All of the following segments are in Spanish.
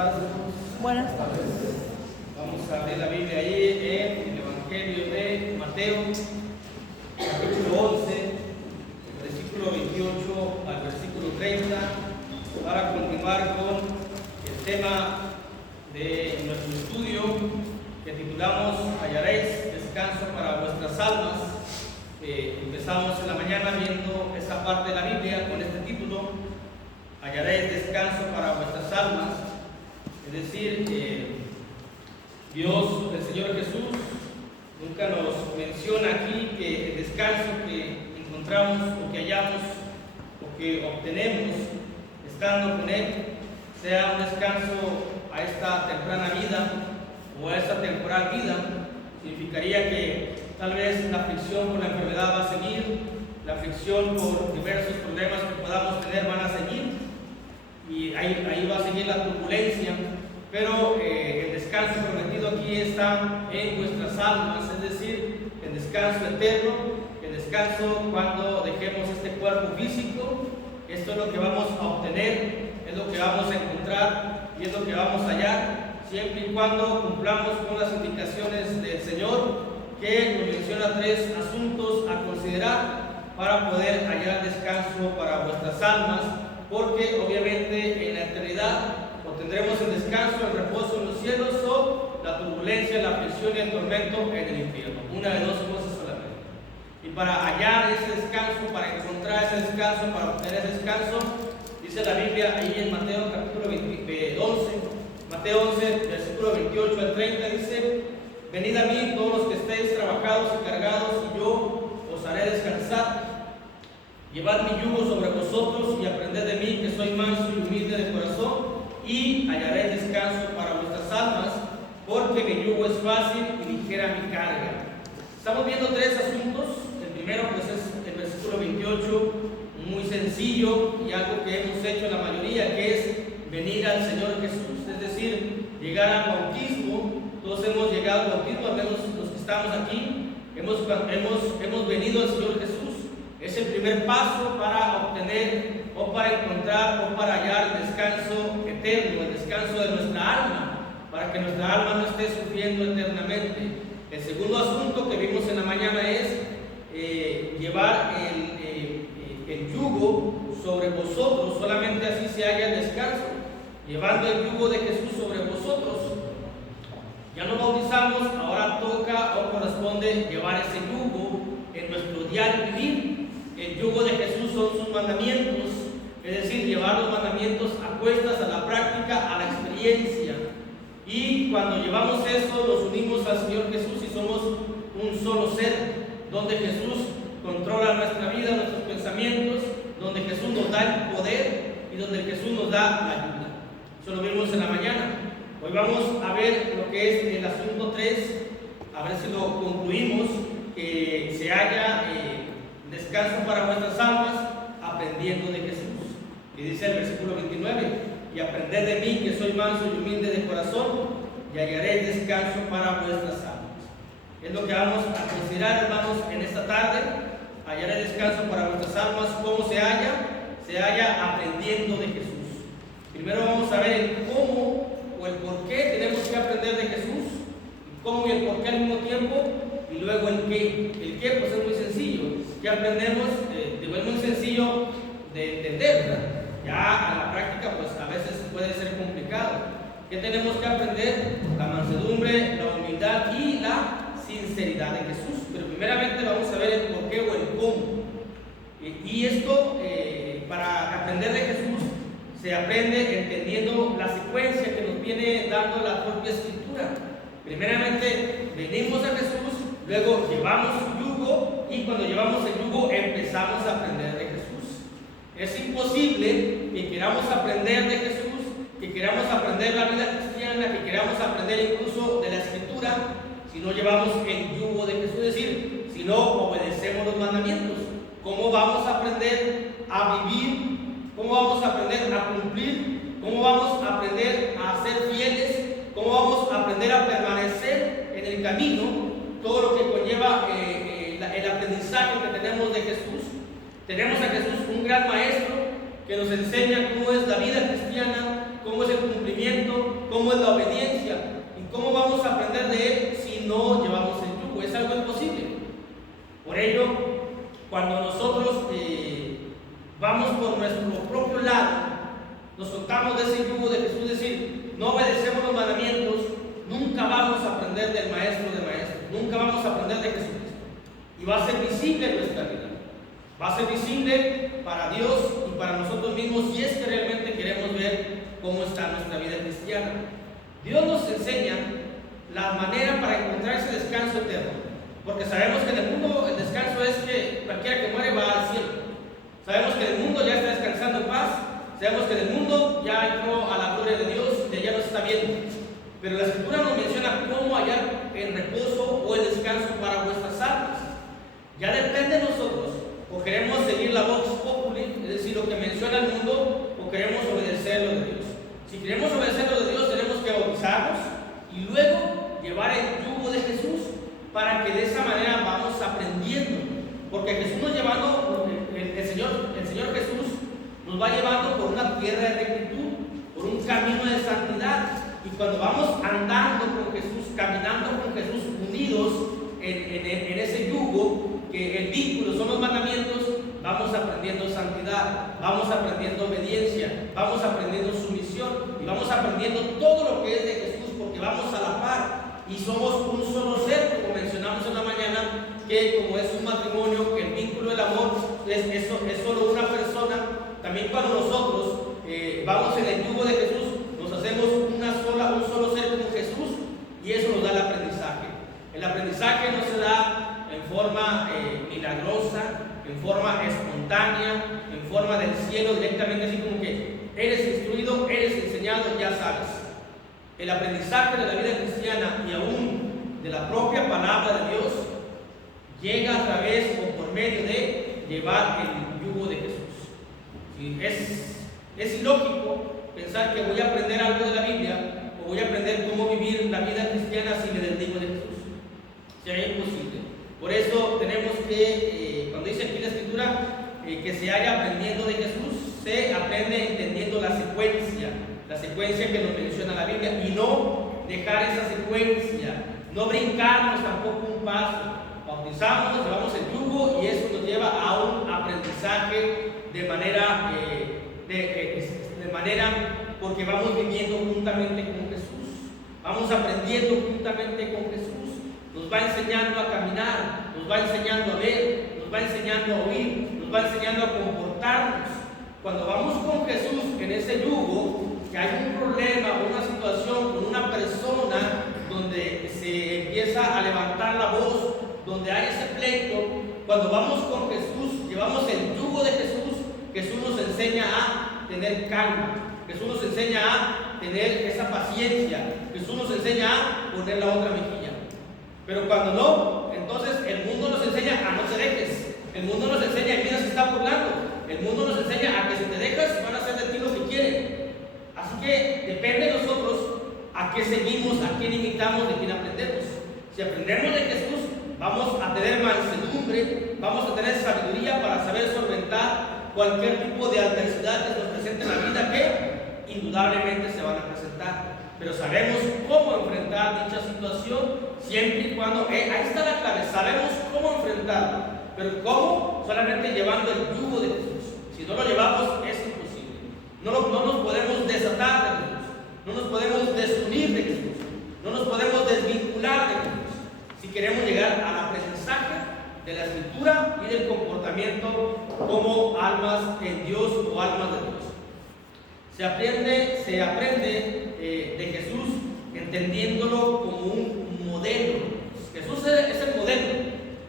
tardes. Buenas tardes. Vamos a abrir la Biblia ahí en el Evangelio de Mateo, capítulo 11, versículo 28 al versículo 30, para continuar con el tema de nuestro estudio que titulamos Hallaréis descanso para vuestras almas. Empezamos en la mañana viendo esa parte de la Biblia con este título: Hallaréis descanso para vuestras almas. Es decir, Dios, el Señor Jesús, nunca nos menciona aquí que el descanso que encontramos o que hallamos o que obtenemos estando con Él sea un descanso a esta temprana vida o a esta temporal vida. Significaría que tal vez la aflicción por la enfermedad va a seguir, la aflicción por diversos problemas que podamos tener van a seguir, y ahí va a seguir la turbulencia, pero el descanso prometido aquí está en vuestras almas, es decir, el descanso eterno, el descanso cuando dejemos este cuerpo físico. Esto es lo que vamos a obtener, es lo que vamos a encontrar y es lo que vamos a hallar, siempre y cuando cumplamos con las indicaciones del Señor, que nos menciona 3 asuntos a considerar para poder hallar descanso para vuestras almas, porque obviamente en la eternidad obtendremos el descanso, el reposo en los cielos, o la turbulencia, la aflicción y el tormento en el infierno. Una de dos cosas solamente. Y para hallar ese descanso, para encontrar ese descanso, para obtener ese descanso, dice la Biblia ahí en Mateo capítulo 11, Mateo 11, versículo 28 al 30, dice: venid a mí todos los que estéis trabajados y cargados, y yo os haré descansar. Llevad mi yugo sobre vosotros y aprended de mí, que soy manso y humilde de corazón, y hallaréis descanso para vuestras almas, porque mi yugo es fácil y ligera mi carga. Estamos viendo 3 asuntos. El primero pues es el versículo 28, muy sencillo y algo que hemos hecho la mayoría, que es venir al Señor Jesús, es decir, llegar al bautismo. Todos hemos llegado al bautismo, al menos los que estamos aquí, hemos venido al Señor Jesús. Es el primer paso para obtener o para encontrar o para hallar el descanso eterno, el descanso de nuestra alma, para que nuestra alma no esté sufriendo eternamente. El segundo asunto que vimos en la mañana es llevar el yugo sobre vosotros. Solamente así se halla el descanso, llevando el yugo de Jesús sobre vosotros. Ya nos bautizamos, ahora toca o corresponde llevar ese yugo en nuestro diario vivir. El yugo de Jesús son sus mandamientos, es decir, llevar los mandamientos a cuestas, a la práctica, a la experiencia. Y cuando llevamos eso, nos unimos al Señor Jesús y somos un solo ser, donde Jesús controla nuestra vida, nuestros pensamientos, donde Jesús nos da el poder y donde Jesús nos da la ayuda. Eso lo vimos en la mañana. Hoy vamos a ver lo que es el asunto 3, a ver si lo concluimos, que se halla descanso para vuestras almas, aprendiendo de Jesús. Y dice el versículo 29, y aprended de mí, que soy manso y humilde de corazón, y hallaréis descanso para vuestras almas. Es lo que vamos a considerar, hermanos, en esta tarde. Hallaré descanso para vuestras almas. ¿Cómo se halla? Se halla aprendiendo de Jesús. Primero vamos a ver el cómo o el por qué tenemos que aprender de Jesús, el cómo y el por qué al mismo tiempo, y luego el qué. El qué pues es muy sencillo, ya aprendemos, es muy sencillo de entender, ¿verdad? Ya a la práctica pues a veces puede ser complicado. ¿Qué tenemos que aprender? La mansedumbre, la humildad y la sinceridad de Jesús. Pero primeramente vamos a ver el por qué o el cómo. Y esto, para aprender de Jesús, se aprende entendiendo la secuencia que nos viene dando la propia Escritura. Primeramente venimos a Jesús, luego llevamos su yugo, y cuando llevamos el yugo empezamos a aprender de Jesús. Es imposible que queramos aprender de Jesús, que queramos aprender la vida cristiana, que queramos aprender incluso de la Escritura, si no llevamos el yugo de Jesús, es decir, si no obedecemos los mandamientos. ¿Cómo vamos a aprender a vivir? ¿Cómo vamos a aprender a cumplir? ¿Cómo vamos a aprender a ser fieles? ¿Cómo vamos a aprender a permanecer en el camino? Todo lo que conlleva el aprendizaje que tenemos de Jesús. Tenemos a Jesús, un gran maestro, que nos enseña cómo es la vida cristiana, cómo es el cumplimiento cómo es la obediencia y cómo vamos a aprender de Él si no llevamos el yugo. Es algo imposible. Por ello, cuando nosotros vamos por nuestro propio lado, nos soltamos de ese yugo de Jesús, es decir, no obedecemos los mandamientos, nunca vamos a aprender del Maestro de Maestros, nunca vamos a aprender de Jesucristo. Y va a ser visible en nuestra vida. Va a ser visible para Dios y para nosotros mismos si es que realmente queremos ver cómo está nuestra vida cristiana. Dios nos enseña la manera para encontrar ese descanso eterno. Porque sabemos que en el mundo el descanso es que cualquiera que muere va al cielo. Sabemos que el mundo ya está descansando en paz. Sabemos que el mundo ya entró a la gloria de Dios y de allá nos está viendo. Pero la Escritura nos menciona cómo hallar el reposo o el descanso para vuestras almas. Ya depende de nosotros. O queremos seguir la vox populi, es decir, lo que menciona el mundo, o queremos obedecer lo de Dios. Si queremos obedecer lo de Dios, tenemos que bautizarnos y luego llevar el yugo de Jesús para que de esa manera vamos aprendiendo. Porque Jesús nos llevando, el Señor Jesús nos va llevando por una tierra de rectitud, por un camino de santidad. Y cuando vamos andando con Jesús, caminando con Jesús, unidos en ese yugo, que el vínculo son los mandamientos, vamos aprendiendo santidad, vamos aprendiendo obediencia, vamos aprendiendo sumisión y vamos aprendiendo todo lo que es de Jesús, porque vamos a la par y somos un solo ser, como mencionamos en la mañana, que como es un matrimonio, que el vínculo del amor es solo una persona. También cuando nosotros vamos en el yugo de Jesús, nos hacemos un solo ser con Jesús, y eso nos da el aprendizaje. El aprendizaje no se da en forma milagrosa, en forma espontánea, en forma del cielo directamente, así como que eres instruido, eres enseñado, ya sabes. El aprendizaje de la vida cristiana y aún de la propia palabra de Dios llega a través o por medio de llevar el yugo de Jesús. ¿Sí? Es ilógico pensar que voy a aprender algo de la Biblia o voy a aprender cómo vivir la vida cristiana si me desligo de Jesús. Sería imposible. Por eso tenemos que, cuando dice aquí la Escritura, que se haya aprendiendo de Jesús, se aprende entendiendo la secuencia que nos menciona la Biblia, y no dejar esa secuencia, no brincarnos tampoco un paso. Bautizamos, llevamos el yugo y eso nos lleva a un aprendizaje de manera porque vamos viviendo juntamente con Jesús, vamos aprendiendo juntamente con Jesús. Nos va enseñando a caminar, nos va enseñando a ver, nos va enseñando a oír, nos va enseñando a comportarnos. Cuando vamos con Jesús en ese yugo, que hay un problema o una situación con una persona donde se empieza a levantar la voz, donde hay ese pleito, cuando vamos con Jesús, llevamos el yugo de Jesús, Jesús nos enseña a tener calma, Jesús nos enseña a tener esa paciencia, Jesús nos enseña a poner la otra mejilla. Pero cuando no, entonces el mundo nos enseña a no te dejes, el mundo nos enseña y mira se está burlando, el mundo nos enseña a que si te dejas van a hacer de ti lo que quieren. Así que depende de nosotros a qué seguimos, a quién imitamos, de quién aprendemos. Si aprendemos de Jesús, vamos a tener mansedumbre, vamos a tener sabiduría para saber solventar cualquier tipo de adversidad que nos presente en la vida, que indudablemente se van a presentar. Pero sabemos cómo enfrentar dicha situación siempre y cuando, ahí está la clave, sabemos cómo enfrentarlo. Pero ¿cómo? Solamente llevando el yugo de Jesús. Si no lo llevamos, es imposible. No nos podemos desatar de Jesús, no nos podemos desunir de Jesús, no nos podemos desvincular de Jesús. Si queremos llegar al aprendizaje de la Escritura y del comportamiento como almas en Dios o almas de Dios. Se aprende de Jesús entendiéndolo como un modelo. Jesús es el modelo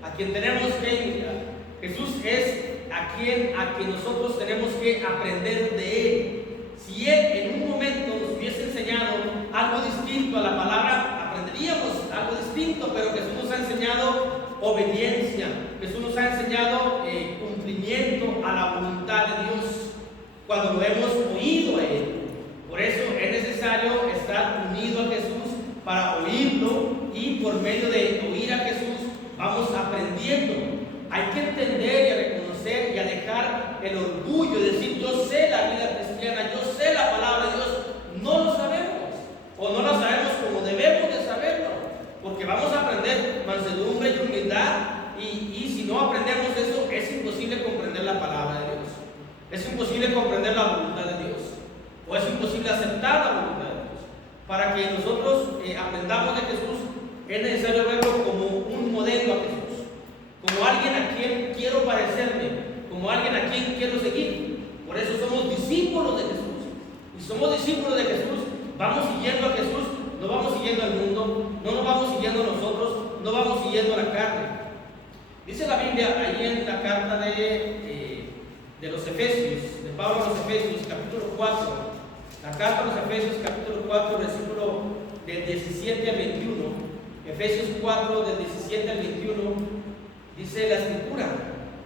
a quien tenemos que imitar. Jesús es a quien nosotros tenemos que aprender de Él. Si Él en un momento nos hubiese enseñado algo distinto a la palabra, aprenderíamos algo distinto, pero Jesús nos ha enseñado obediencia, Jesús nos ha enseñado cumplimiento a la voluntad de Dios cuando lo hemos oído a Él. Por eso es necesario estar unido a Jesús para oírlo, y por medio de oír a Jesús vamos aprendiendo. Hay que entender y a reconocer y a dejar el orgullo de decir yo sé la vida cristiana, yo sé la palabra de Dios. No lo sabemos. aceptar la voluntad de Dios. Para que nosotros aprendamos de Jesús, es necesario verlo como un modelo a Jesús, como alguien a quien quiero parecerme, como alguien a quien quiero seguir. Por eso somos discípulos de Jesús. Y somos discípulos de Jesús, vamos siguiendo a Jesús, no vamos siguiendo al mundo, no nos vamos siguiendo nosotros, no vamos siguiendo la carne. Dice la Biblia ahí en la carta de los Efesios, de Pablo a los Efesios, capítulo 4, la carta a los Efesios, capítulo 4, versículo del 17 al 21, Efesios 4, del 17 al 21, dice la Escritura: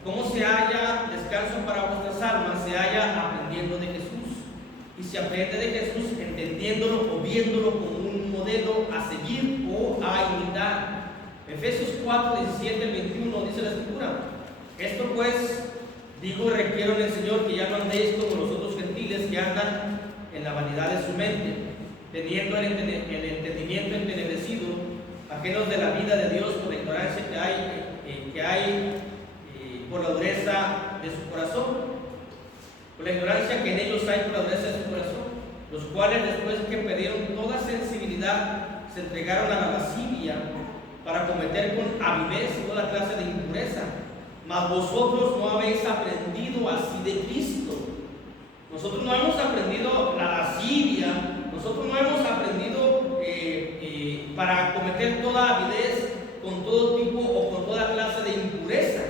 ¿cómo se halla descanso para vuestras almas? Se halla aprendiendo de Jesús. Y se aprende de Jesús entendiéndolo o viéndolo como un modelo a seguir o a imitar. Efesios 4, 17 al 21 dice la Escritura: esto pues digo y requiero en el Señor, que ya no andéis como los otros gentiles que andan en la vanidad de su mente, teniendo el entendimiento entenebrecido, ajenos de la vida de Dios por la ignorancia que hay por la dureza de su corazón. Por la ignorancia que en ellos hay por la dureza de su corazón, los cuales después que perdieron toda sensibilidad, se entregaron a la lascivia para cometer con avidez toda clase de impureza. Mas vosotros no habéis aprendido así de Cristo. Nosotros no hemos aprendido la lascivia, nosotros no hemos aprendido para cometer toda avidez con todo tipo o con toda clase de impureza.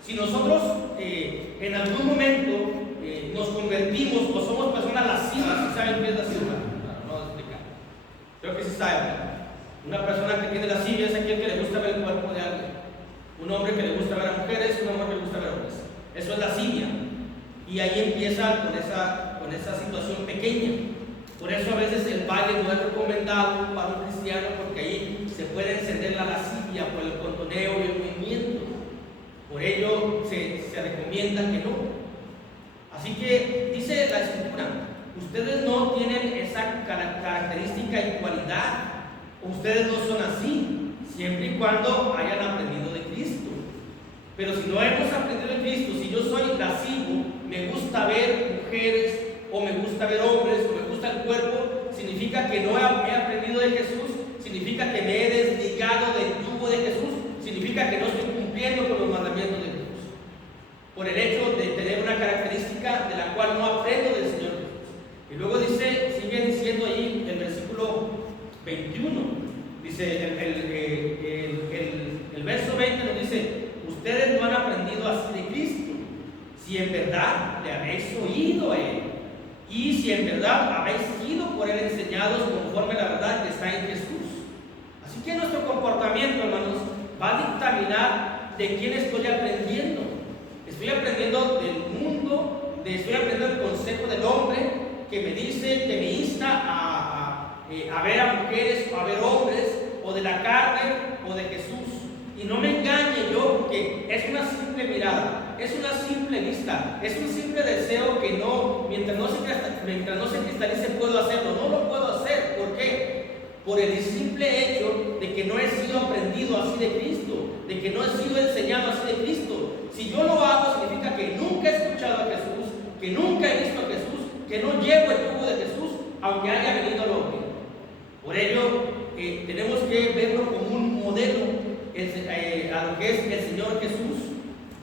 Si nosotros en algún momento nos convertimos o somos personas lascivas, ¿sí saben qué es lascivia? No voy a explicar. Creo que sí saben. Una persona que tiene lascivia es aquel que le gusta ver el cuerpo de alguien. Un hombre que le gusta ver a mujeres, una mujer que le gusta ver a hombres. Eso es lascivia. Y ahí empieza con esa situación pequeña. Por eso a veces el baile no es recomendado para un cristiano, porque ahí se puede encender la lascivia por el contoneo y el movimiento. Por ello se recomienda que no. Así que dice la Escritura: ustedes no tienen esa característica y cualidad, ustedes no son así, siempre y cuando hayan aprendido de Cristo. Pero si no hemos aprendido de Cristo, si yo soy lascivo, me gusta ver mujeres, o me gusta ver hombres, o me gusta el cuerpo, significa que no he aprendido de Jesús, significa que me he desligado del yugo de Jesús, significa que no estoy cumpliendo con los mandamientos de Dios, por el hecho de tener una característica de la cual no aprendo del Señor Jesús. Y luego sigue diciendo ahí el versículo 21, dice el verso 20 nos dice: ustedes no han aprendido así de Cristo, si en verdad le habéis oído a Él, y si en verdad habéis sido por Él enseñados conforme a la verdad que está en Jesús. Así que nuestro comportamiento, hermanos, va a dictaminar de quién estoy aprendiendo. Estoy aprendiendo del mundo, estoy aprendiendo el consejo del hombre que me dice, que me insta a ver a mujeres o a ver hombres, o de la carne o de Jesús. Y no me engañe yo, porque es una simple mirada, es una simple vista, es un simple deseo que no, mientras no se cristalice puedo hacerlo. No lo puedo hacer. ¿Por qué? Por el simple hecho de que no he sido aprendido así de Cristo, de que no he sido enseñado así de Cristo. Si yo lo hago, significa que nunca he escuchado a Jesús, que nunca he visto a Jesús, que no llevo el yugo de Jesús, aunque haya venido al hombre. Por ello, tenemos que verlo como un modelo a lo que es el Señor Jesús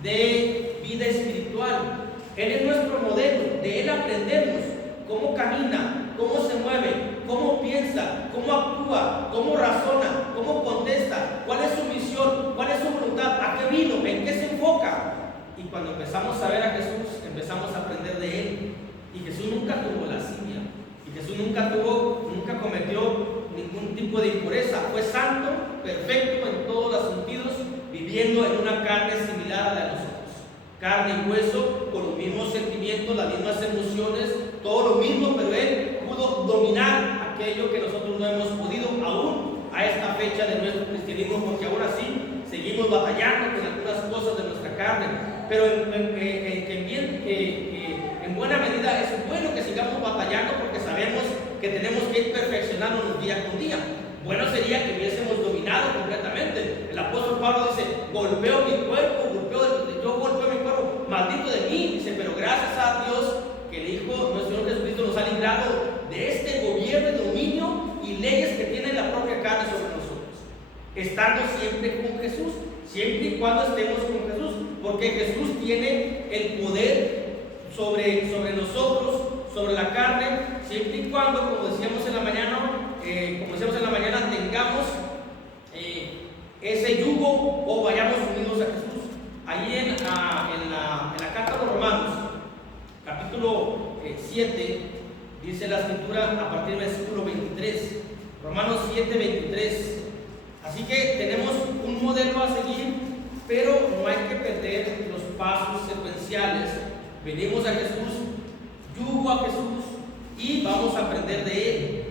de vida espiritual. Él es nuestro modelo, de Él aprendemos cómo camina, cómo se mueve, cómo piensa, cómo actúa, cómo razona, cómo contesta, cuál es su misión, cuál es su voluntad, a qué vino, en qué se enfoca. Y cuando empezamos a ver a Jesús, empezamos a aprender de Él. Y Jesús nunca tuvo lascivia, y Jesús nunca cometió ningún tipo de impureza. Fue santo, perfecto en todos los sentidos, viviendo en una carne similar a la de nosotros. Carne y hueso, con los mismos sentimientos, las mismas emociones, todo lo mismo, pero Él pudo dominar aquello que nosotros no hemos podido aún a esta fecha de nuestro cristianismo, porque aún así seguimos batallando con algunas cosas de nuestra carne. Pero en buena medida es bueno que sigamos batallando, porque sabemos que tenemos que ir perfeccionándonos día con día. Bueno sería que hubiésemos dominado completamente. El apóstol Pablo dice: golpeo mi cuerpo, yo golpeo mi cuerpo, maldito de mí. Dice: pero gracias a Dios que el Hijo, nuestro Señor Jesucristo, nos ha librado de este estando siempre con Jesús, siempre y cuando estemos con Jesús, porque Jesús tiene el poder sobre nosotros, sobre la carne, siempre y cuando, como decíamos en la mañana, tengamos ese yugo o vayamos unidos a Jesús. Allí en la carta de los Romanos, capítulo 7, dice la escritura a partir del versículo 23, Romanos 7, 23. Así que tenemos un modelo a seguir, pero no hay que perder los pasos secuenciales. Venimos a Jesús, yugo a Jesús, y vamos a aprender de Él,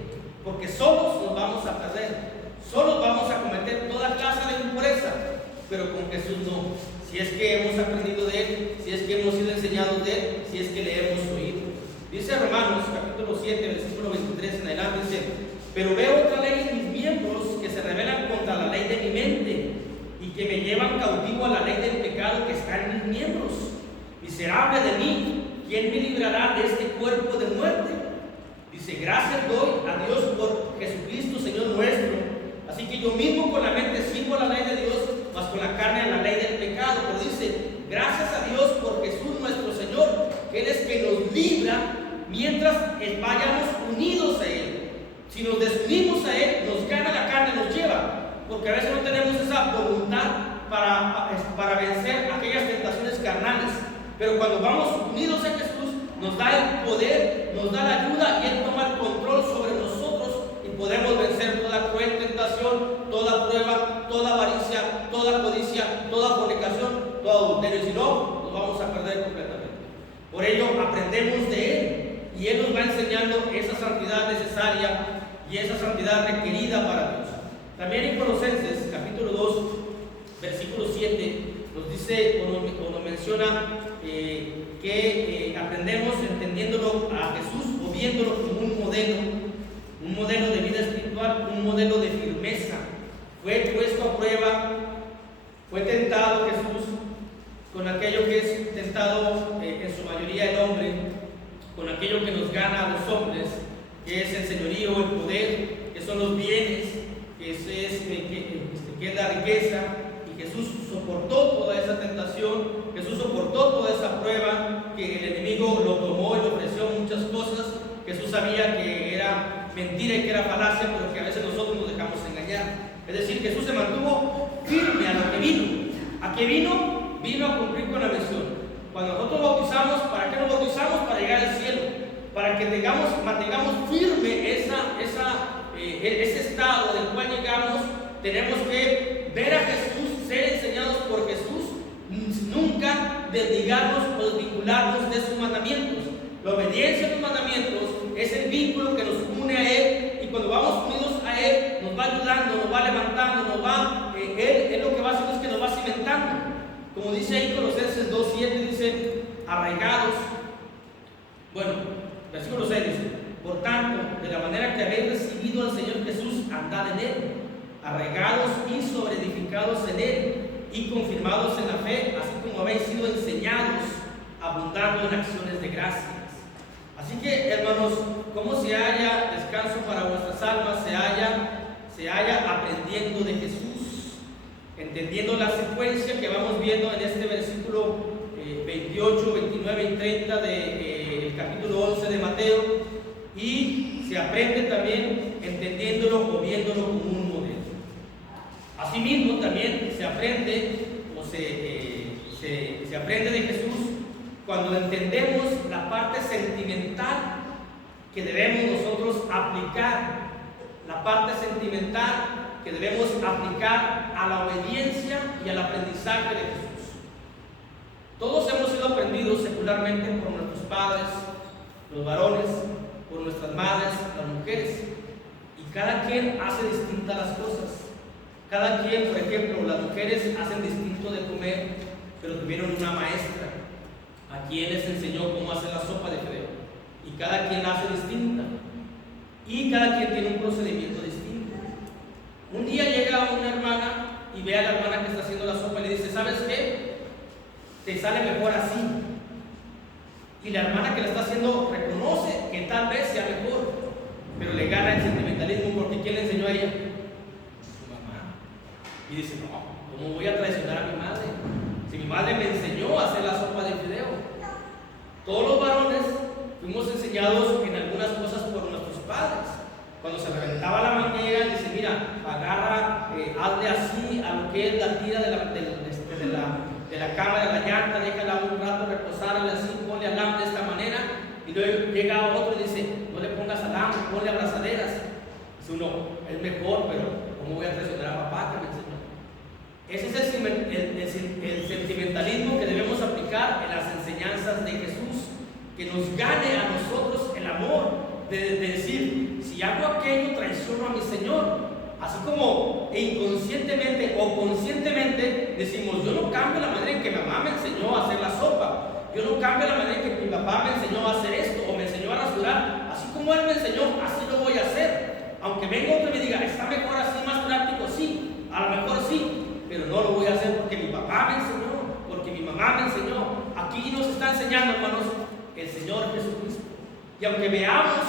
porque solos nos vamos a perder, solos vamos a cometer toda clase de impureza, pero con Jesús no. Si es que hemos aprendido de Él, si es que hemos sido enseñados de Él, si es que le hemos oído. Dice Romanos capítulo 7, versículo 23 en adelante, dice: pero veo otra ley en mis miembros que se rebelan contra la ley de mi mente y que me llevan cautivo a la ley del pecado que está en mis miembros. Miserable de mí, ¿quién me librará de este cuerpo de muerte? Dice: gracias doy a Dios por Jesucristo, Señor nuestro. Así que yo mismo con la mente sirvo a la ley de Dios, mas con la carne a la ley del pecado. Pero dice: gracias a Dios por Jesús nuestro Señor, que Él es que nos libra mientras vayamos unidos a Él. Si nos desunimos a Él, nos gana la carne, nos lleva, porque a veces no tenemos esa voluntad para vencer aquellas tentaciones carnales. Pero cuando vamos unidos a Jesús, nos da el poder, nos da la ayuda, y Él toma el control sobre nosotros y podemos vencer toda cruel tentación, toda prueba, toda avaricia, toda codicia, toda fornicación, todo adulterio. Si no, nos vamos a perder completamente. Por ello, aprendemos de Él, y Él nos va enseñando esa santidad necesaria y esa santidad requerida para Dios. También en Colosenses capítulo 2, versículo 7, nos dice o nos menciona que aprendemos entendiéndolo a Jesús o viéndolo como un modelo de vida espiritual, un modelo de firmeza. Fue puesto a prueba, fue tentado Jesús con aquello que es tentado en su mayoría el hombre, con aquello que nos gana a los hombres, que es el señorío, el poder, que son los bienes, que es la riqueza. Y Jesús soportó toda esa tentación, Jesús soportó toda esa prueba, que el enemigo lo tomó y le ofreció muchas cosas. Jesús sabía que era mentira y que era falacia, pero que a veces nosotros nos dejamos engañar. Es decir, Jesús se mantuvo firme a lo que vino. ¿A qué vino? Vino a cumplir con la misión. Cuando nosotros bautizamos, ¿para qué nos bautizamos? Para llegar al cielo, para que mantengamos firme ese estado del cual llegamos. Tenemos que ver a Jesús, ser enseñados por Jesús, nunca desligarnos o desvincularnos de sus mandamientos. La obediencia a los mandamientos es el vínculo que nos une a Él, y cuando vamos unidos a Él, nos va ayudando, nos va levantando, Él lo que va haciendo es que nos va cimentando. Como dice ahí Colosenses 2:7, dice: arraigados. Bueno, versículo 6 dice: por tanto, de la manera que habéis recibido al Señor Jesús, andad en Él, arraigados y sobreedificados en Él, y confirmados en la fe, así como habéis sido enseñados, abundando en acciones de gracias. Así que, hermanos, ¿cómo se halla descanso para vuestras almas? Se halla aprendiendo de Jesús, entendiendo la secuencia que vamos viendo en este versículo 28, 29 y 30 del capítulo 11 de Mateo, y se aprende también entendiéndolo o viéndolo como un modelo. Asimismo, también se aprende se aprende de Jesús cuando entendemos la parte sentimental que debemos nosotros aplicar, la parte sentimental que debemos aplicar a la obediencia y al aprendizaje de Jesús. Todos hemos sido aprendidos secularmente por nuestros padres, los varones, por nuestras madres, las mujeres, y cada quien hace distintas las cosas. Cada quien, por ejemplo, las mujeres hacen distinto de comer, pero tuvieron una maestra a quien les enseñó cómo hacer la sopa de fideo, y cada quien la hace distinta, y cada quien tiene un procedimiento distinto. Un día llega una hermana y ve a la hermana que está haciendo la sopa y le dice: ¿sabes qué? Te sale mejor así. Y la hermana que la está haciendo reconoce que tal vez sea mejor, pero le gana el sentimentalismo, porque ¿quién le enseñó a ella? Su mamá. enseñados en algunas cosas por nuestros padres. Cuando se reventaba la manguera, dice, mira, agarra, hazle así a lo que es la tira de la cama de la llanta, déjala un rato reposarle así, ponle alambre de esta manera, y luego llega otro y dice, no le pongas alambre, ponle abrazaderas. Dice uno, es mejor, pero ¿cómo voy a traicionar a papá que me enseñó? Ese es el sentimentalismo que debemos aplicar en las enseñanzas de Jesús, que nos gane a nosotros el amor de decir, si hago aquello traiciono a mi Señor. Así como inconscientemente o conscientemente decimos, yo no cambio la manera en que mamá me enseñó a hacer la sopa, yo no cambio la manera en que mi papá me enseñó a hacer esto o me enseñó a rasurar, así como él me enseñó, así lo voy a hacer. Aunque venga otro y me diga, está mejor así, más práctico, sí, a lo mejor sí, pero no lo voy a hacer porque mi papá me enseñó, porque mi mamá me enseñó. Aquí nos está enseñando, hermanos, el Señor Jesucristo. Y aunque veamos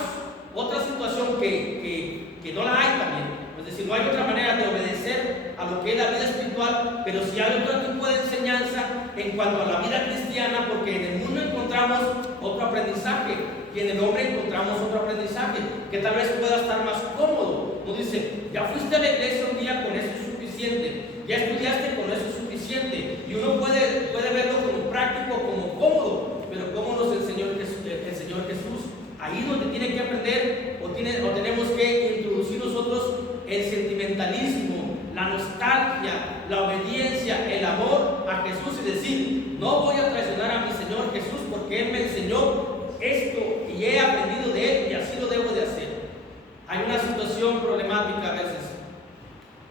otra situación que no la hay también, es decir, no hay otra manera de obedecer a lo que es la vida espiritual, pero sí hay otro tipo de enseñanza en cuanto a la vida cristiana, porque en el mundo encontramos otro aprendizaje y en el hombre encontramos otro aprendizaje que tal vez pueda estar más cómodo. Nos dice, ya fuiste a la iglesia un día, con eso es suficiente, ya estudiaste, con eso es suficiente, y uno puede verlo como práctico, como cómodo, pero ¿cómo nos enseñó el Señor Jesús? Ahí donde tiene que aprender o tenemos que introducir nosotros el sentimentalismo, la nostalgia, la obediencia, el amor a Jesús y decir, no voy a traicionar a mi Señor Jesús porque Él me enseñó esto y he aprendido de Él y así lo debo de hacer. Hay una situación problemática a veces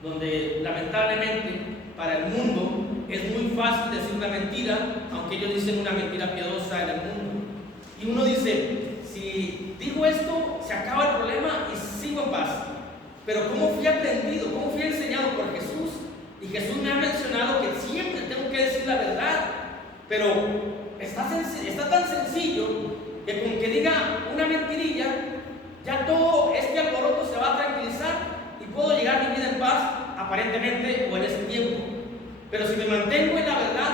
donde lamentablemente para el mundo es muy fácil decir una mentira, aunque ellos dicen una mentira piadosa en el mundo. Y uno dice, si digo esto, se acaba el problema y sigo en paz. Pero ¿cómo fui aprendido? ¿Cómo fui enseñado por Jesús? Y Jesús me ha mencionado que siempre tengo que decir la verdad. Pero está tan sencillo que con que diga una mentirilla, ya todo este alboroto se va a tranquilizar y puedo llegar a mi vida en paz, aparentemente o en ese tiempo. Pero si me mantengo en la verdad,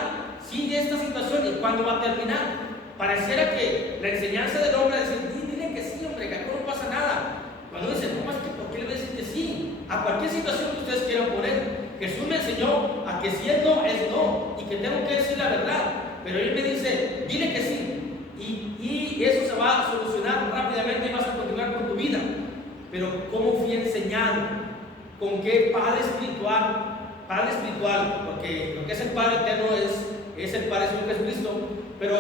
sigue esta situación y ¿cuándo va a terminar? Pareciera que la enseñanza del hombre es decir, dile que sí, hombre, que aquí no pasa nada. Cuando dice, no, es que ¿por qué le voy a decir que sí? A cualquier situación que ustedes quieran poner. Jesús me enseñó a que si es no, es no, y que tengo que decir la verdad. Pero Él me dice, dile que sí. Y eso se va a solucionar rápidamente y vas a continuar con tu vida. Pero ¿cómo fui enseñado? ¿Con qué Padre espiritual? Padre espiritual, porque lo que es el Padre eterno es el Padre Señor Jesucristo. Pero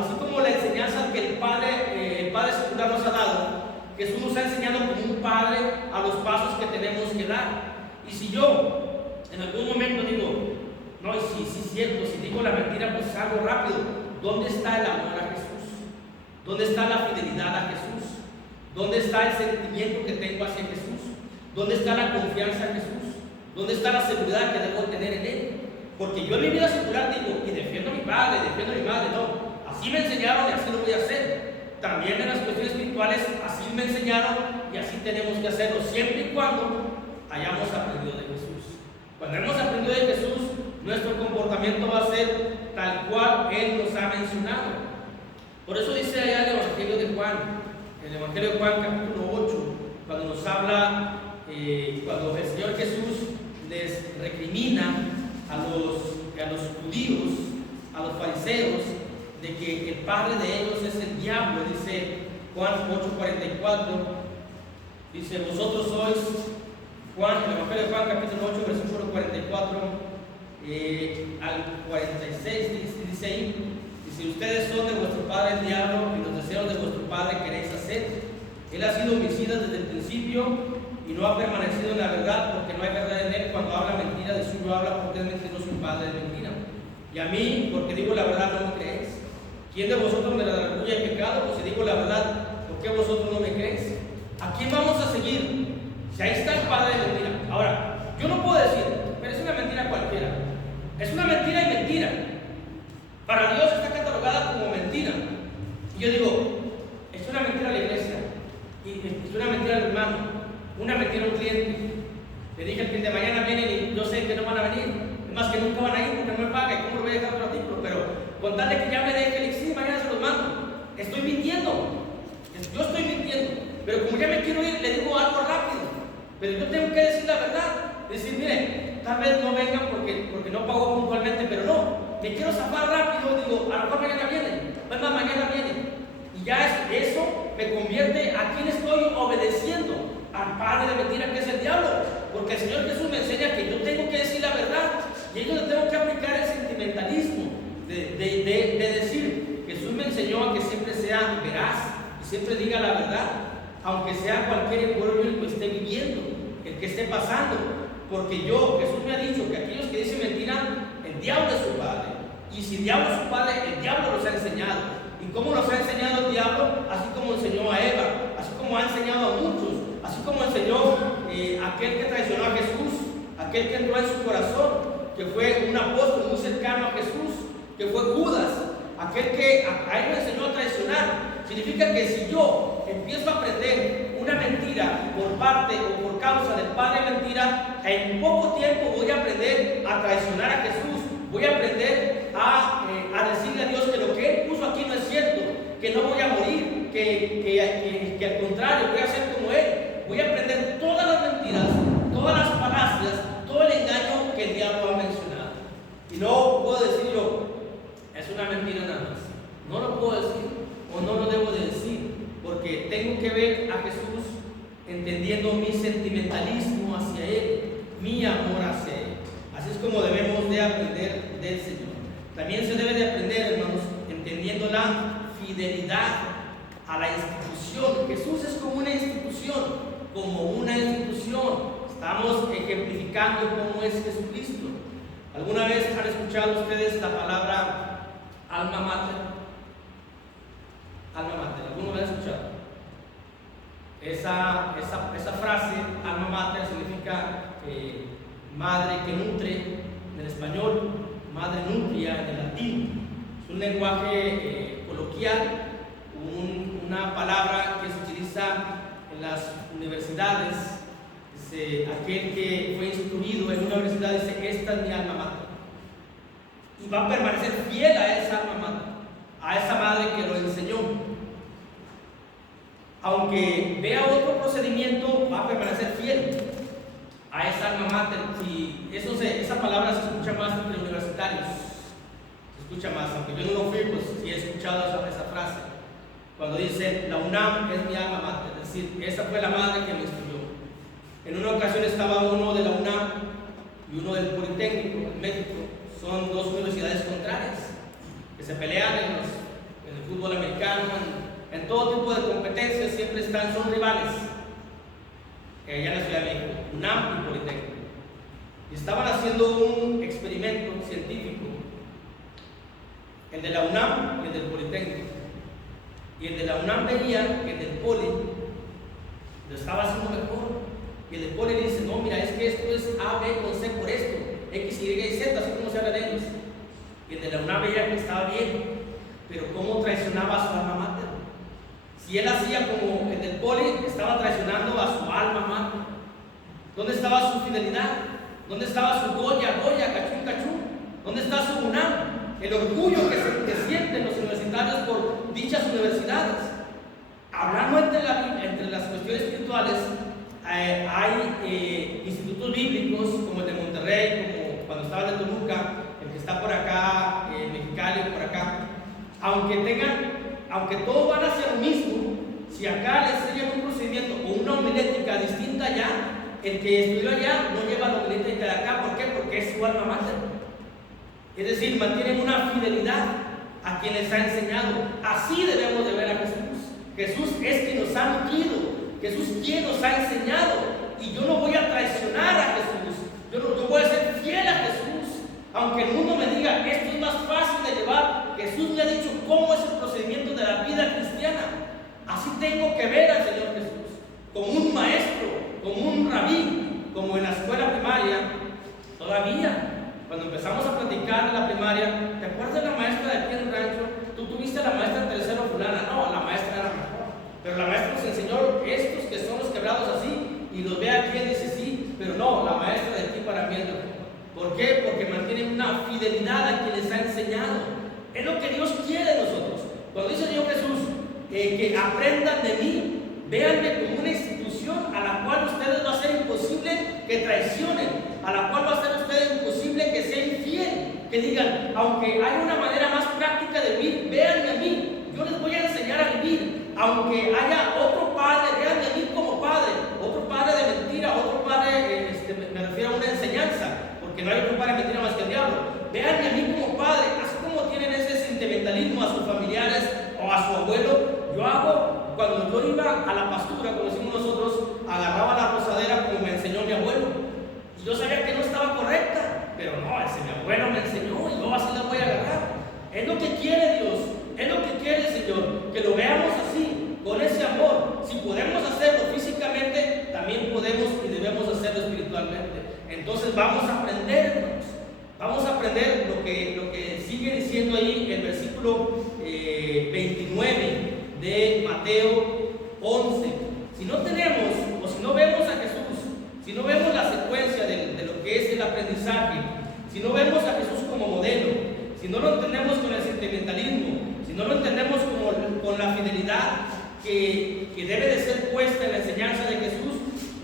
así como la enseñanza que el Padre secular nos ha dado, Jesús nos ha enseñado como un Padre a los pasos que tenemos que dar. Y si yo en algún momento digo, no, y sí es cierto, si digo la mentira, pues salgo rápido. ¿Dónde está el amor a Jesús? ¿Dónde está la fidelidad a Jesús? ¿Dónde está el sentimiento que tengo hacia Jesús? ¿Dónde está la confianza en Jesús? ¿Dónde está la seguridad que debo tener en Él? Porque yo en mi vida secular digo, y defiendo a mi padre, defiendo a mi madre, no. Así me enseñaron y así lo voy a hacer. También en las cuestiones espirituales, así me enseñaron y así tenemos que hacerlo, siempre y cuando hayamos aprendido de Jesús. Cuando hemos aprendido de Jesús, nuestro comportamiento va a ser tal cual Él nos ha mencionado. Por eso dice allá el Evangelio de Juan, capítulo 8, cuando nos habla, cuando el Señor Jesús les recrimina a los judíos, a los fariseos, de que el padre de ellos es el diablo. Dice Juan 8:44, dice, vosotros sois, el Evangelio de Juan capítulo 8 versículo 44 al 46, dice ahí, dice, ustedes son de vuestro padre el diablo y los deseos de vuestro padre queréis hacer. Él ha sido homicida desde el principio y no ha permanecido en la verdad, porque no hay verdad en él. Cuando habla mentira, de suyo habla, porque es mentiroso y padre de mentira. Y a mí, porque digo la verdad, no me creéis. ¿Quién de vosotros me la redarguye el pecado? Pues si digo la verdad, ¿por qué vosotros no me creéis? ¿A quién vamos a seguir? Si ahí está el padre de mentira. Ahora, yo no puedo decir, pero es una mentira cualquiera. Es una mentira y mentira. Para Dios está catalogada como mentira. Y yo digo, es una mentira a la iglesia, y es una mentira al hermano, una mentira a un cliente. Le dije al cliente, mañana vienen y yo sé que no van a venir. Es más, que nunca van a ir porque no me pagan. ¿Cómo lo voy a dejar otro artículo? Pero con tal de que ya me deje, le dije, sí, mañana se los mando. Estoy mintiendo. Pero yo tengo que decir la verdad. Decir, mire, tal vez no vengan porque no pagó puntualmente, pero no, me quiero zafar rápido. Digo, a lo mejor mañana vienen, pues más mañana vienen. Y ya eso me convierte a quien estoy obedeciendo, al padre de mentira que es el diablo. Porque el Señor Jesús me enseña que yo tengo que decir la verdad. Y yo le tengo que aplicar el sentimentalismo de decir. Jesús me enseñó a que siempre sea veraz y siempre diga la verdad, aunque sea cualquier pueblo el que esté viviendo, el que esté pasando. Porque Jesús me ha dicho que aquellos que dicen mentira, el diablo es su padre. Y si el diablo es su padre, el diablo los ha enseñado. ¿Y cómo los ha enseñado el diablo? Así como enseñó a Eva, así como ha enseñado a muchos, así como enseñó aquel que traicionó a Jesús, aquel que entró en su corazón, que fue un apóstol muy cercano a Jesús, que fue Judas, aquel que a él me enseñó a traicionar. Significa que si yo empiezo a aprender una mentira por parte o por causa del padre de mentira, en poco tiempo voy a aprender a traicionar a Jesús. Voy a aprender a decirle a Dios que lo que Él puso aquí no es cierto, que no voy a morir, que al contrario voy a ser como Él. Voy a aprender todas las mentiras, todas las falacias, todo el engaño que el diablo ha mencionado. Y no puedo decir yo, es una mentira nada más. No lo puedo decir o no lo debo de decir, porque tengo que ver a Jesús entendiendo mi sentimentalismo hacia Él, mi amor hacia Él. Así es como debemos de aprender del Señor. También se debe de aprender, hermanos, entendiendo la fidelidad a la institución. Jesús es como una institución, Estamos ejemplificando cómo es Jesucristo. ¿Alguna vez han escuchado ustedes la palabra alma mater? Alma mater, ¿alguno la ha escuchado? Esa frase, alma mater, significa madre que nutre en el español, madre nutria en el latín. Es un lenguaje coloquial, una palabra que se utiliza en las universidades. Aquel que fue instruido en una universidad dice: esta es mi alma mater, y va a permanecer fiel a esa alma mater, a esa madre que lo enseñó. Aunque vea otro procedimiento, va a permanecer fiel a esa alma mater. Y esa palabra se escucha más entre universitarios, se escucha más, aunque yo no lo fui, pues sí he escuchado esa frase, cuando dicen la UNAM es mi alma mater, es decir, esa fue la madre que me instruyó. En una ocasión estaba uno de la UNAM y uno del Politécnico en México. Son dos universidades contrarias que se pelean en el fútbol americano, en todo tipo de competencias, siempre son rivales. Allá en la Ciudad de México, UNAM y Politécnico. Y estaban haciendo un experimento científico, el de la UNAM y el del Politécnico. Y el de la UNAM veía que el del Poli lo estaba haciendo mejor. Y el de Poli dice: no, mira, es que esto es A, B con C por esto, X, Y y Z, así como se habla de ellos. Y el de la UNAM veía que estaba bien, pero ¿cómo traicionaba a su alma mater? Si él hacía como el del Poli, estaba traicionando a su alma mater. ¿Dónde estaba su fidelidad? ¿Dónde estaba su Goya, cachún, cachún? ¿Dónde está su UNAM? El orgullo que sienten los universitarios por dichas universidades. Hablando entre las cuestiones espirituales, hay institutos bíblicos como el de Monterrey, como cuando estaba el de Toluca, el que está por acá, Mexicali, por acá. Aunque todos van hacia lo mismo, si acá les enseñan un procedimiento o una homilética distinta allá, el que estudió allá no lleva la homilética de acá. ¿Por qué? Porque es su alma mater. Es decir, mantienen una fidelidad a quien les ha enseñado. Así debemos de ver a Jesús. Jesús es quien nos ha nutrido. Jesús quien nos ha enseñado. Y yo no voy a traicionar a Jesús. Yo voy a ser fiel a Jesús. Aunque el mundo me diga, esto es más fácil de llevar, Jesús me ha dicho cómo es el procedimiento de la vida cristiana. Así tengo que ver al Señor Jesús, como un maestro, como un rabí, como en la escuela primaria. Todavía, cuando empezamos a platicar en la primaria, ¿te acuerdas de la maestra de aquí en el rancho? Tú tuviste a la maestra tercero fulana. No, la maestra era mejor, pero la maestra nos enseñó estos que son los quebrados así, y los ve aquí y dice sí, pero no, la maestra de aquí para mí es mejor. ¿Por qué? Porque mantienen una fidelidad a quien les ha enseñado. Es lo que Dios quiere de nosotros. Cuando dice el Señor Jesús, que aprendan de mí, véanme como una institución institución a la cual ustedes va a ser imposible que traicionen, a la cual va a ser ustedes imposible que sean infiel, que digan, aunque hay una manera más práctica de vivir, véanme a mí, yo les voy a enseñar a vivir. Aunque haya otro padre, véanme a mí como padre, otro padre de mentira, otro padre, me refiero a una enseñanza, porque no hay otro padre de mentira más que el diablo. Véanme a mí como padre, así como tienen ese sentimentalismo a sus familiares o a su abuelo. Yo hago, cuando yo iba a la pastura, como decimos nosotros, agarraba la rosadera como me enseñó mi abuelo. Y yo sabía que no estaba correcta, pero no, ese mi abuelo me enseñó y yo así la voy a agarrar. Es lo que quiere Dios, es lo que quiere el Señor, que lo veamos así, con ese amor. Si podemos hacerlo físicamente, también podemos y debemos hacerlo espiritualmente. Entonces vamos a aprender, hermanos. Vamos a aprender lo que sigue diciendo ahí el versículo 29 de Mateo 11. Si no tenemos, o si no vemos a Jesús, si no vemos la secuencia de lo que es el aprendizaje, si no vemos a Jesús como modelo, si no lo entendemos con el sentimentalismo, si no lo entendemos con la fidelidad que debe de ser puesta en la enseñanza de Jesús,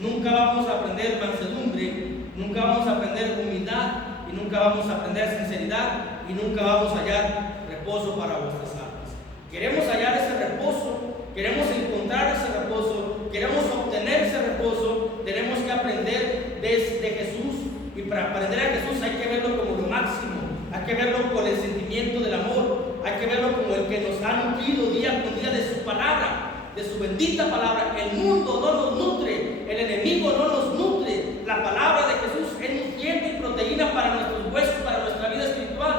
nunca vamos a aprender mansedumbre, nunca vamos a aprender humildad, y nunca vamos a aprender sinceridad, y nunca vamos a hallar reposo para vuestras almas. Queremos hallar ese reposo, queremos encontrar ese reposo, queremos obtener ese reposo, tenemos que aprender de Jesús, y para aprender a Jesús hay que verlo como lo máximo. Hay que verlo con el sentimiento del amor, hay que verlo como el que nos ha nutrido día con día de su palabra, de su bendita palabra. El mundo no nos nutre, el enemigo no nos nutre. La palabra de Jesús es nutriente y proteína para nuestros huesos, para nuestra vida espiritual.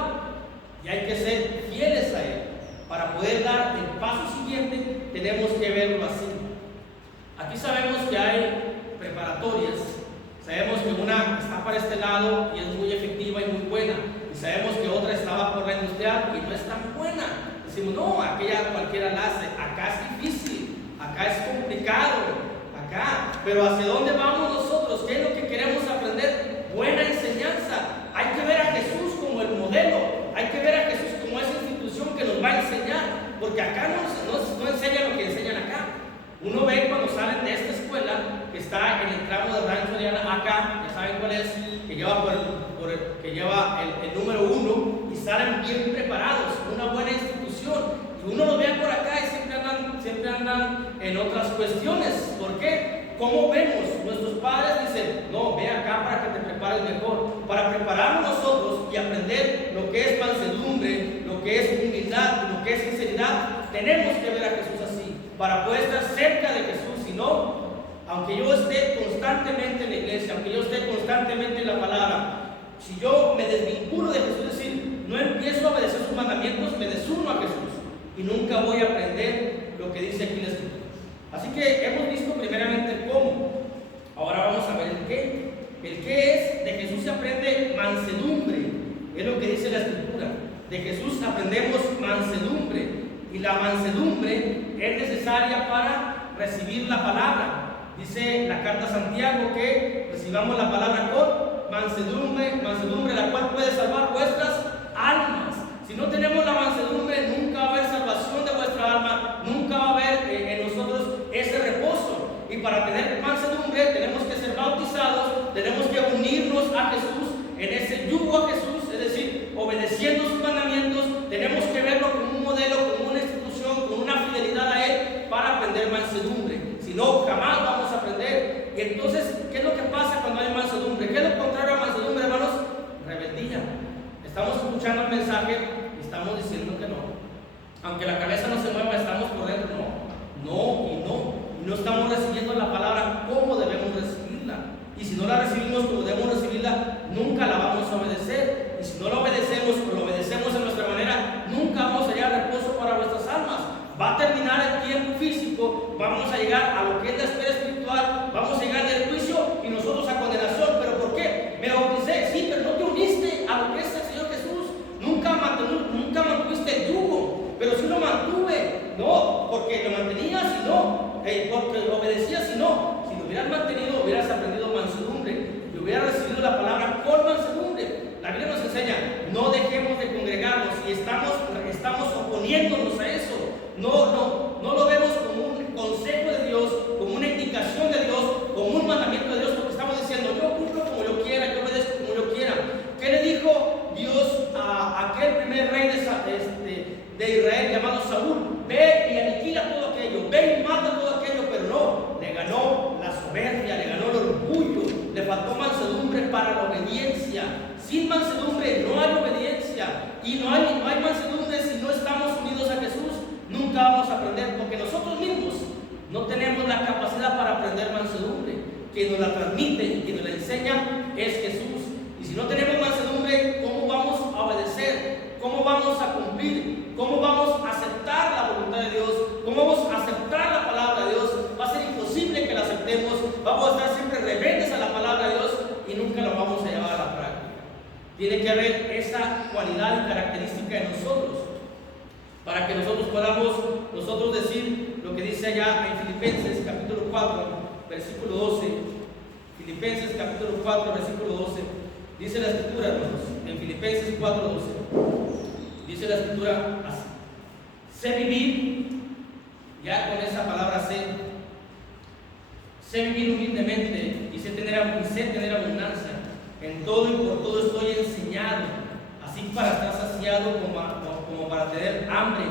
Y hay que ser fieles a Él. Para poder dar el paso siguiente, tenemos que verlo así. Aquí sabemos que hay preparatorias, sabemos que una está para este lado y es muy efectiva y muy buena. Y sabemos que otra estaba por la industrial y no es tan buena. Decimos, no, aquella cualquiera la hace. Acá es difícil, acá es complicado, acá. Pero ¿hacia dónde vamos nosotros? ¿Qué es lo que queremos aprender? Buena enseñanza. Hay que ver a Jesús como el modelo. Hay que ver a Jesús como esa institución que nos va a enseñar. Porque acá no enseñan lo que enseñan acá. Uno ve cuando salen de esta escuela, que está en el tramo de Rancho de acá, ya saben cuál es, que lleva el número 1, y salen bien preparados, una buena institución. Y uno los ve por acá y siempre andan en otras cuestiones. ¿Por qué? ¿Cómo vemos? Nuestros padres dicen, no, ve acá para que te prepares mejor. Para prepararnos nosotros y aprender lo que es mansedumbre, lo que es humildad, lo que es sinceridad, tenemos que ver a Jesús así, para poder estar cerca de Jesús. Si no, aunque yo esté constantemente en la iglesia, aunque yo esté constantemente en la palabra, si yo me desvinculo de Jesús, es decir, no empiezo a obedecer sus mandamientos, me desuno a Jesús y nunca voy a aprender lo que dice aquí la Escritura. Así que hemos visto primeramente el cómo. Ahora vamos a ver el qué. El qué es, de Jesús se aprende mansedumbre, es lo que dice la Escritura. De Jesús aprendemos mansedumbre, y la mansedumbre es necesaria para recibir la palabra. Dice la carta a Santiago que recibamos la palabra con mansedumbre, la cual puede salvar vuestras almas. Si no tenemos la mansedumbre, nunca va a haber salvación de vuestra alma, nunca va a haber en nosotros ese reposo. Y para tener mansedumbre tenemos que ser bautizados, tenemos que unirnos a Jesús, en ese yugo a Jesús, es decir, obedeciendo sus mandamientos. Tenemos que verlo como un modelo, como una institución, con una fidelidad a Él, para aprender mansedumbre. Si no, jamás vamos a aprender. Y entonces, ¿qué es lo que pasa cuando hay mansedumbre? ¿Qué es lo contrario a mansedumbre, hermanos? Rebeldía. Estamos escuchando el mensaje y estamos diciendo que no. Aunque la cabeza no se mueva, estamos por dentro, no. Y no estamos recibiendo la palabra como debemos recibirla. Y si no la recibimos como debemos recibirla, nunca la vamos a obedecer. Y si no la obedecemos o lo obedecemos en nuestra manera, nunca vamos a hallar reposo para vuestras almas. Va a terminar el tiempo físico, vamos a llegar a lo que es la esfera espiritual, vamos a llegar del juicio y nosotros a condenación. ¿Pero por qué? Me bauticé, sí, pero no te uniste a lo que es el Señor Jesús. Nunca mantuviste el yugo, pero sí lo mantuve. No, porque lo mantenías y no, porque lo obedecías y no. Si lo hubieras mantenido, hubieras aprendido mansedumbre y hubieras recibido la palabra con mansedumbre. La Biblia nos enseña, no dejemos de congregarnos, y estamos oponiéndonos a eso. No lo vemos como un consejo de Dios, como una indicación de Dios, Sin mansedumbre no hay obediencia, y no hay mansedumbre si no estamos unidos a Jesús. Nunca vamos a aprender, porque nosotros mismos no tenemos la capacidad para aprender mansedumbre. Quien nos la transmite y quien nos la enseña es Jesús. Y si no tenemos mansedumbre, ¿cómo vamos a obedecer? ¿Cómo vamos a cumplir? ¿Cómo vamos a aceptar la voluntad de Dios? ¿Cómo vamos a aceptar la palabra de Dios? Va a ser imposible que la aceptemos. Vamos a estar siempre rebeldes a la palabra de Dios y nunca lo vamos a llevar a la práctica. Tiene que haber esa cualidad y característica en nosotros para que nosotros podamos decir lo que dice allá en Filipenses capítulo 4, versículo 12. Filipenses capítulo 4, versículo 12. Dice la escritura, hermanos, en Filipenses 4, 12. Dice la escritura así: sé vivir, ya con esa palabra sé vivir humildemente y sé tener abundancia. En todo y por todo estoy enseñado, así para estar saciado como para tener hambre,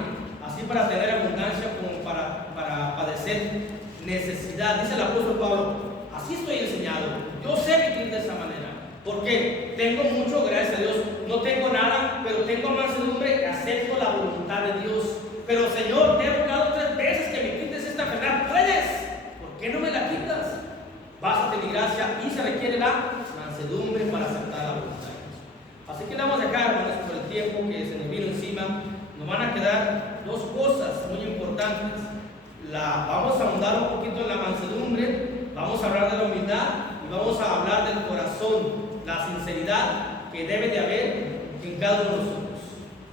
así para tener abundancia como para padecer necesidad. Dice el apóstol Pablo: así estoy enseñado, yo sé vivir de esa manera. ¿Por qué? Tengo mucho, gracias a Dios, no tengo nada, pero tengo mansedumbre y acepto la voluntad de Dios. Pero Señor, te he rogado 3 veces que me quites esta enfermedad. ¿Puedes? ¿Por qué no me la quitas? Bástate mi gracia, y se requiere la mansedumbre para aceptar la voluntad de Dios. Así que le vamos a dejar, hermanos, por el tiempo que se nos vino encima. Nos van a quedar 2 cosas muy importantes. Vamos a ahondar un poquito en la mansedumbre, vamos a hablar de la humildad y vamos a hablar del corazón, la sinceridad que debe de haber en cada uno de nosotros.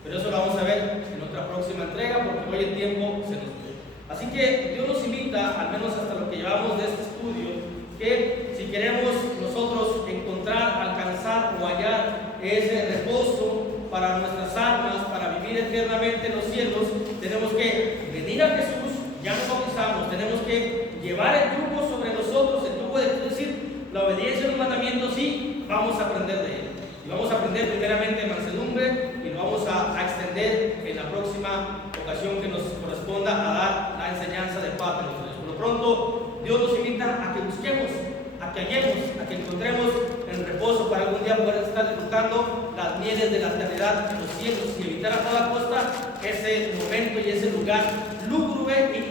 Pero eso lo vamos a ver en otra próxima entrega, porque hoy el tiempo se nos fue. Así que Dios nos invita, al menos hasta lo que llevamos de este estudio, que si queremos nosotros encontrar, alcanzar o hallar ese reposo para nuestras almas, para vivir eternamente en los cielos, tenemos que venir a Jesús. Ya nos bautizamos, tenemos que llevar el yugo sobre nosotros, el yugo de decir, la obediencia a los mandamientos, sí, vamos a aprender de él. Y vamos a aprender primeramente mansedumbre y lo vamos a extender en la próxima ocasión que nos corresponda a dar la enseñanza de Padre. Por lo pronto, Dios nos invita a que busquemos, a que hallemos, a que encontremos el reposo para algún día poder estar disfrutando las mieles de la eternidad en los cielos y evitar a toda costa ese momento y ese lugar lúgubre y